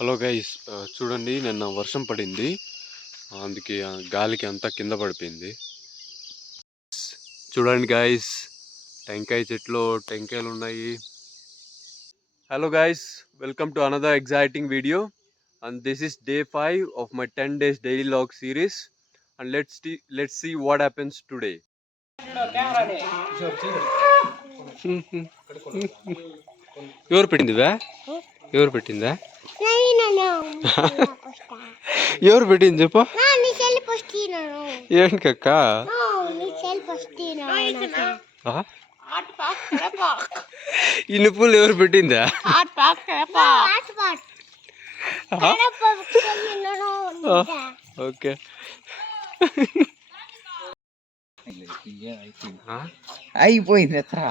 Hello guys, చూడండి నిన్న వర్షం పడింది. అందుకే గాలికి అంతా కింద పడిపోయింది. చూడండి గైస్, టెంకాయ చెట్లు టెంకాయలు ఉన్నాయి. Hello guys, welcome to another exciting video. And this is day 5 of my 10 days daily log series. And let's see what happens today. ఎవరు పెట్టిందివా? ఎవరు పెట్టిందా? ఎవరు పెట్టింది చెప్పు. ఏంటక్క ఈ నిప్పులు ఎవరు పెట్టిందా? ఓకే, అయిపోయింది ఎత్రా.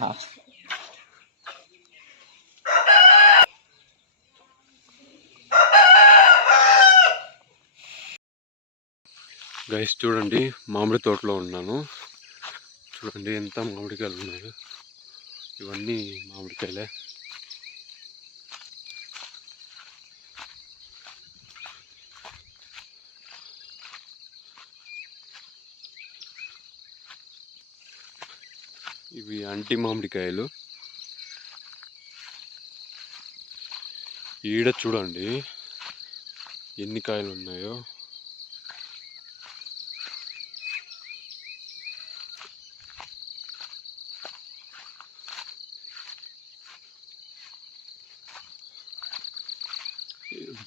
గైస్ చూడండి, మామిడి తోటలో ఉన్నాను. చూడండి ఎంత మామిడికాయలు ఉన్నాయో. ఇవన్నీ మామిడికాయలే. ఇవి అంటి మామిడికాయలు. ఈడ చూడండి ఎన్ని కాయలు ఉన్నాయో.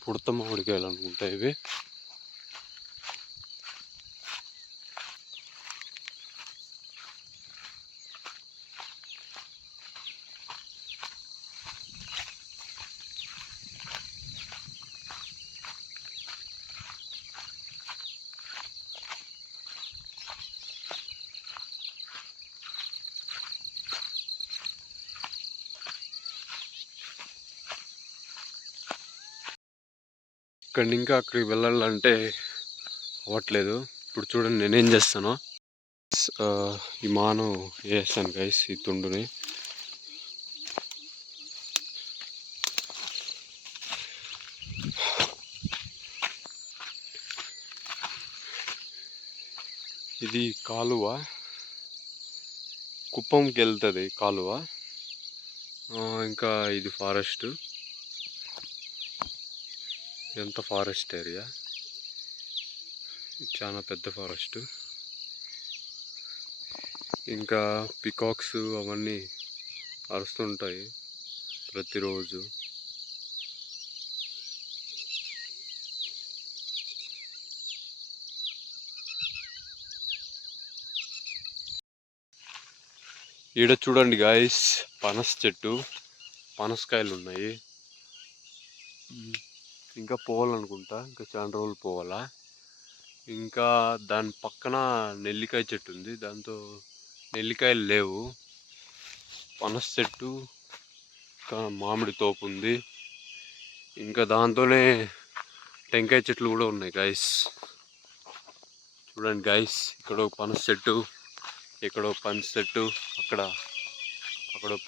పుడత మామిడికాయలు అనుకుంటా ఇవి. ఇక్కడి ఇంకా అక్కడికి వెళ్ళాలంటే అవ్వట్లేదు. ఇప్పుడు చూడండి నేనేం చేస్తాను. ఈ మాను వేస్తాను గైస్, ఈ తుండుని. ఇది కాలువ, కుప్పంకి వెళ్తుంది కాలువ. ఇంకా ఇది ఫారెస్ట్. ఎంత ఫారెస్ట్ ఏరియా, చాలా పెద్ద ఫారెస్ట్. ఇంకా పికాక్స్ అవన్నీ అరుస్తుంటాయి ప్రతిరోజు. ఈడ చూడండి గాయస్, పనస చెట్టు, పనసకాయలు ఉన్నాయి. ఇంకా పోవాలనుకుంటా, ఇంకా చాలా రోజులు పోవాలా. ఇంకా దాని పక్కన నెల్లికాయ చెట్టు ఉంది, దాంతో నెల్లికాయలు లేవు. పనస చెట్టు, ఇంకా మామిడి తోపు ఉంది. ఇంకా దాంతోనే టెంకాయ చెట్లు కూడా ఉన్నాయి గాయస్. చూడండి గాయస్, ఇక్కడ ఒక పనస చెట్టు, ఇక్కడ ఒక పనస చెట్టు, అక్కడ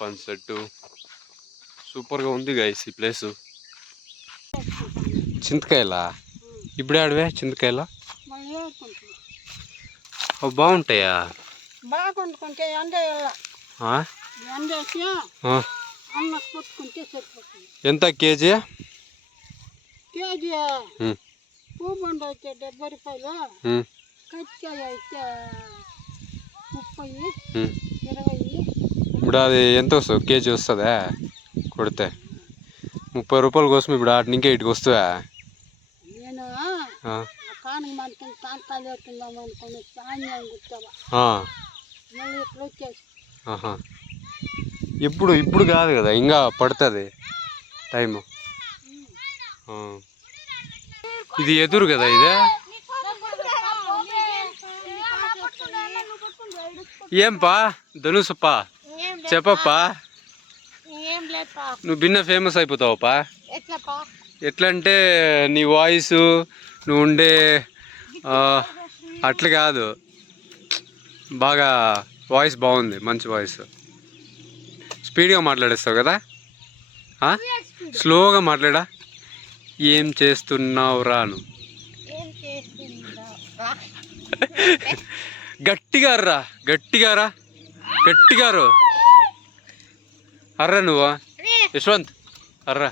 పనస చెట్టు. సూపర్గా ఉంది గాయస్ ఈ ప్లేసు. చింతకాయలా? ఇప్పుడే ఆడవే చింతకాయలా? బాగుంటాయా? ఎంత కేజీ? పూబండ అయితే 70 రూపాయలు, కట్టికాయ అయితే 30, 20. ఇప్పుడు అది ఎంత వస్తుంది? కేజీ వస్తుందా కొడితే? 30 రూపాయల కోసం ఇప్పుడు ఆటి ఇంకా ఇటుకు వస్తుందా? నేను కానుక మనకి తాంతాలు వేసుకుందాం అనుకుని ధాన్యం గుర్తావా, మళ్ళీ ఇప్పుడు వచ్చేసి. ఇప్పుడు కాదు కదా, ఇంకా పడుతుంది టైము. ఇది ఎదురు కదా ఇదే. ఏంపా ధనుసప్పా, చెప్పప్పా. నువ్వు భిన్న ఫేమస్ అయిపోతావప్పా. ఎట్లా అంటే నీ వాయిస్, నువ్వు ఉండే అట్లా కాదు, బాగా వాయిస్ బాగుంది, మంచి వాయిస్. స్పీడ్గా మాట్లాడేస్తావు కదా, స్లోగా మాట్లాడా. ఏం చేస్తున్నావు రాను ఏం చేస్తుందా గట్టిగా రా గట్టిగా రు అర్రా నువ్వు యశ్వంత్ అర్రా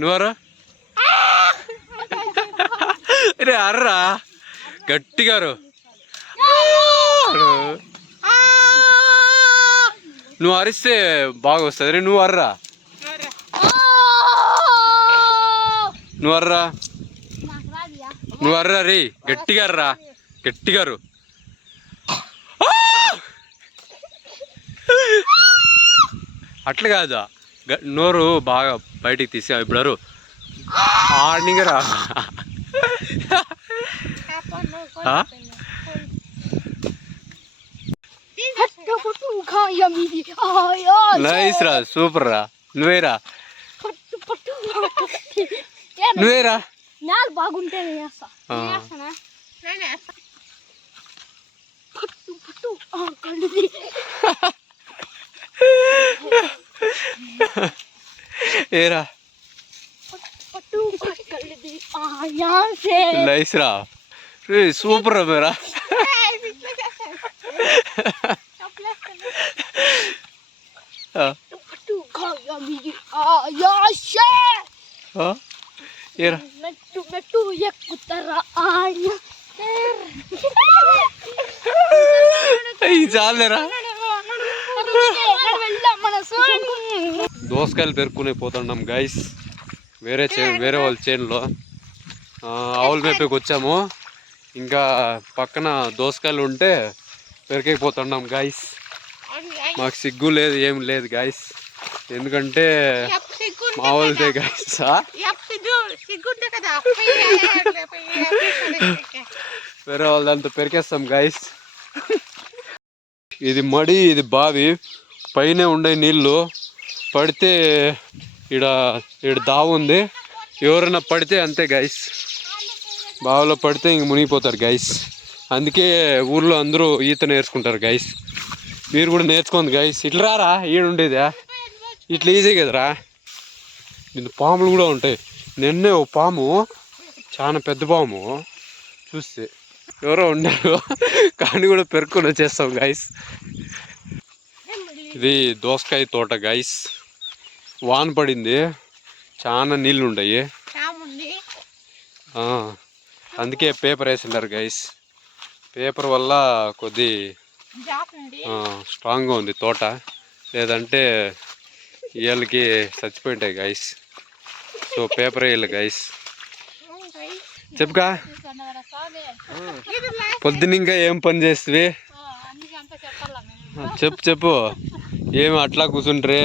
నువ్వరా రే అర్రా గట్టిగారు నువ్వు అరిస్తే బాగా వస్తుంది రే నువ్వు అర్రా నువ్వు అర్రా రే గట్టిగారు అట్లా కాదు నోరు బాగా బయటికి తీసి ఇప్పుడు ఆడినిగరా నైస్ రా సూపర్ రా నువ్వేరా బాగుంటే ఏరా నైస్ రా రే సూపర్ రా మేరా ఏరా మెట్టు ఎక్కుతారా చాలేరా దోసకాయలు పెరుక్కునే పోతున్నాం గైస్ వేరే వాళ్ళ చేనులో ఆవులు మేపేకి వచ్చాము ఇంకా పక్కన దోసకాయలు ఉంటే పెరికైపోతున్నాం గైస్ మాకు సిగ్గు లేదు ఏం లేదు గైస్ ఎందుకంటే మా వాళ్ళదే గైస్ వేరే వాళ్ళంతా పెరికేస్తాం గైస్ ఇది మడి ఇది బావి పైన ఉండే నీళ్ళు పడితే ఈడ దావు ఉంది ఎవరైనా పడితే అంతే గైస్ బావిలో పడితే ఇంక మునిగిపోతారు గైస్ అందుకే ఊర్లో అందరూ ఈత నేర్చుకుంటారు గైస్ మీరు కూడా నేర్చుకోండి గైస్ ఇట్లా రారా ఈడుండేదా ఇట్లా ఈజీ కదరా దీని పాములు కూడా ఉంటాయి నిన్నే ఓ పాము చాలా పెద్ద పాము చూస్తే ఎవరో ఉన్నారు కానీ కూడా పెరుక్కొని వచ్చేస్తాం గైస్ ఇది దోసకాయ తోట గైస్ వాన పడింది చాలా నీళ్ళు ఉన్నాయి అందుకే పేపర్ వేసిండారు గైస్ పేపర్ వల్ల కొద్ది స్ట్రాంగ్గా ఉంది తోట లేదంటే వీళ్ళకి చచ్చిపోయింటాయి గైస్ సో పేపర్ వేయాలి గైస్ చెప్పుకా పొద్దున ఇంకా ఏం పని చేస్తుంది చెప్పు ఏమి అట్లా కూర్చుంటారే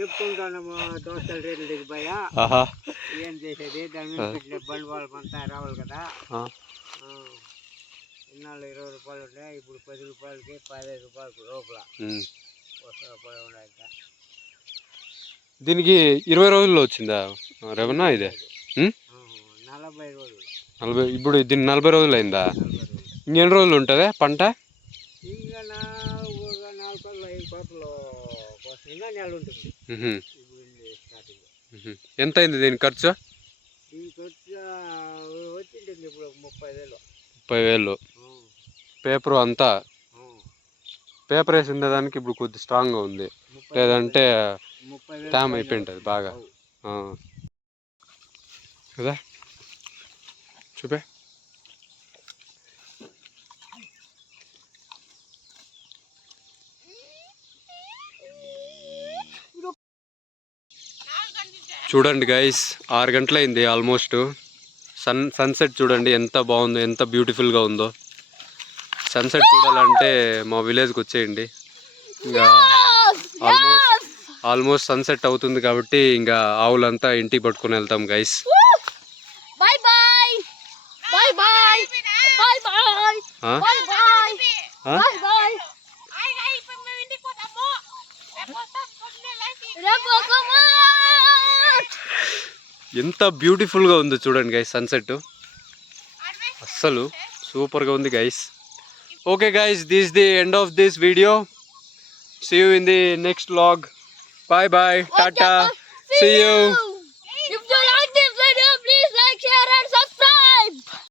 చెప్పుకుంటాము దోసల రేట్లు దిగిపోయా ఏం చేసేది దాని మీద బండి వాళ్ళకి అంతా రావాలి కదా ఇన్నాళ్ళు 20 రూపాయలు ఉంటాయి ఇప్పుడు 10 రూపాయలకి 15 రూపాయలకి లోపల ఉన్నాయి. దీనికి 20 రోజుల్లో వచ్చిందా రెవెన్యూ ఇదే 40 రోజులు 40 ఇప్పుడు దీన్ని 40 రోజులు అయిందా ఇంకెన్ని రోజులు ఉంటుంది పంట ఇంకా 4-5 కోతలు ఇంకా నెల ఉంటుంది ఎంత అయింది దీని ఖర్చు వచ్చింటుంది ఇప్పుడు 30,000 పేపరు అంతా పేపర్ వేసిన దానికి ఇప్పుడు కొద్ది స్ట్రాంగ్గా ఉంది లేదంటే తేమ అయిపోయింటుంది బాగా కదా చూపే చూడండి గైస్ 6 గంటలైంది ఆల్మోస్ట్ సన్సెట్ చూడండి ఎంత బాగుందో ఎంత బ్యూటిఫుల్గా ఉందో సన్సెట్ చూడాలంటే మా విలేజ్కి వచ్చేయండి ఇంకా ఆల్మోస్ట్ సన్సెట్ అవుతుంది కాబట్టి ఇంకా ఆవులంతా ఇంటికి పట్టుకొని వెళ్తాం గైస్ ఎంత బ్యూటిఫుల్గా ఉందో చూడండి గైస్ సన్సెట్ అస్సలు సూపర్గా ఉంది guys Okay guys, this is the end of this video. See you in the next vlog. Bye bye. Tata. See you.